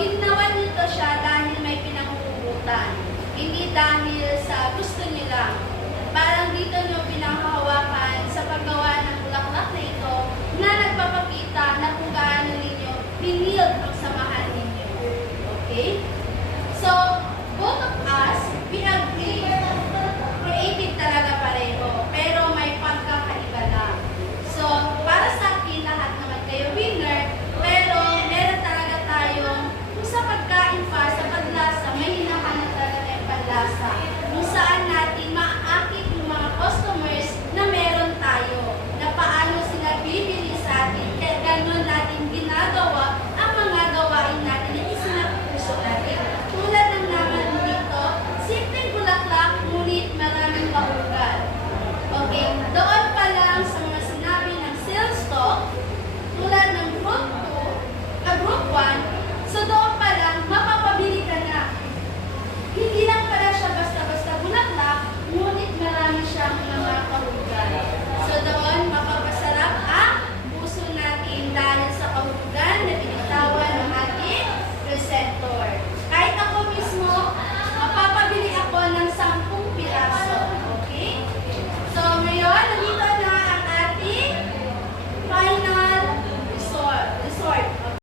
ginawa niyo to siya dahil may pinanguhugutan. Hindi dahil sa gusto niyo lang. Parang dito niyo pinanghahawakan sa paggawa ng bulaklak na ito na nagpapakita na kung gaano ninyo pinild ang sama